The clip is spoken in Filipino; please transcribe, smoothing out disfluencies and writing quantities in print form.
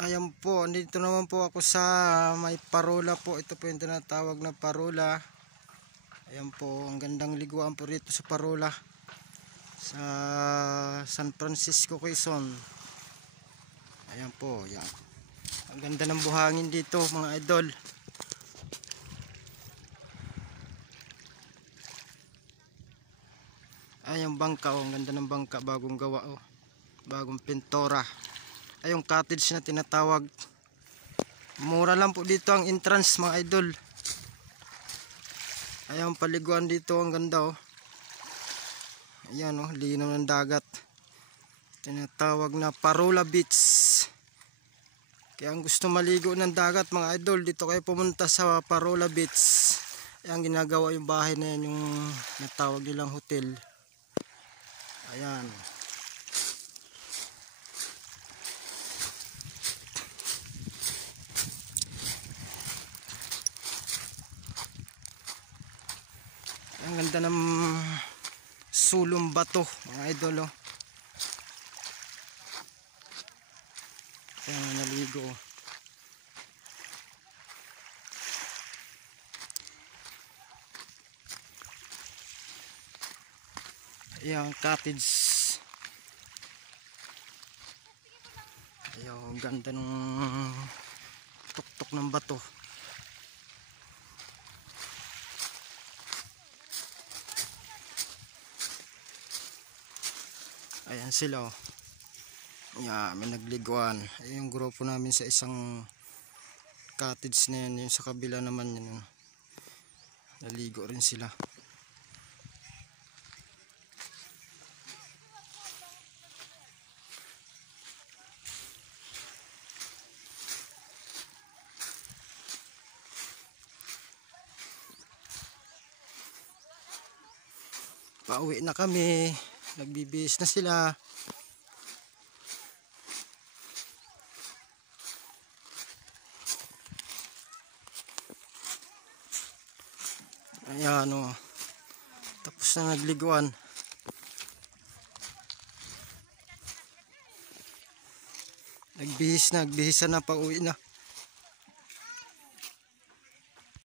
Ayan po, andito naman po ako sa may parola po. Ito po yung tinatawag na parola. Ayan po, ang gandang liguan po rito sa parola. Sa San Francisco, Quezon. Ayan po, yan. Ang ganda ng buhangin dito mga idol. Ayan bangka, oh. Ang ganda ng bangka, bagong gawa, oh. Bagong pintora. Ay yung cottage na tinatawag. Mura lang po dito ang entrance mga idol. Ayan paliguan dito, ang ganda, oh. Ayan, oh, linaw ng dagat. Tinatawag na Parola Beach. Kaya ang gusto maligo ng dagat mga idol, dito kayo pumunta sa Parola Beach. Ayan, ginagawa yung bahay na yan, yung natawag nilang hotel. Ayan. Ang ganda ng sulong bato mga idol, oh. Ayan, naligo. Ayan, cottage. Ayan, ang ganda ng tuktok ng bato. Ayan sila, oh. Yeah, may nagliguan. Ayan yung grupo namin sa isang cottage na yan. Yung sa kabila naman yun, oh. Naligo rin sila. Pauwi na kami. Nagbibihis na sila. Ayan, oh. Tapos na nagliguan. Nagbihis na, pauwi na.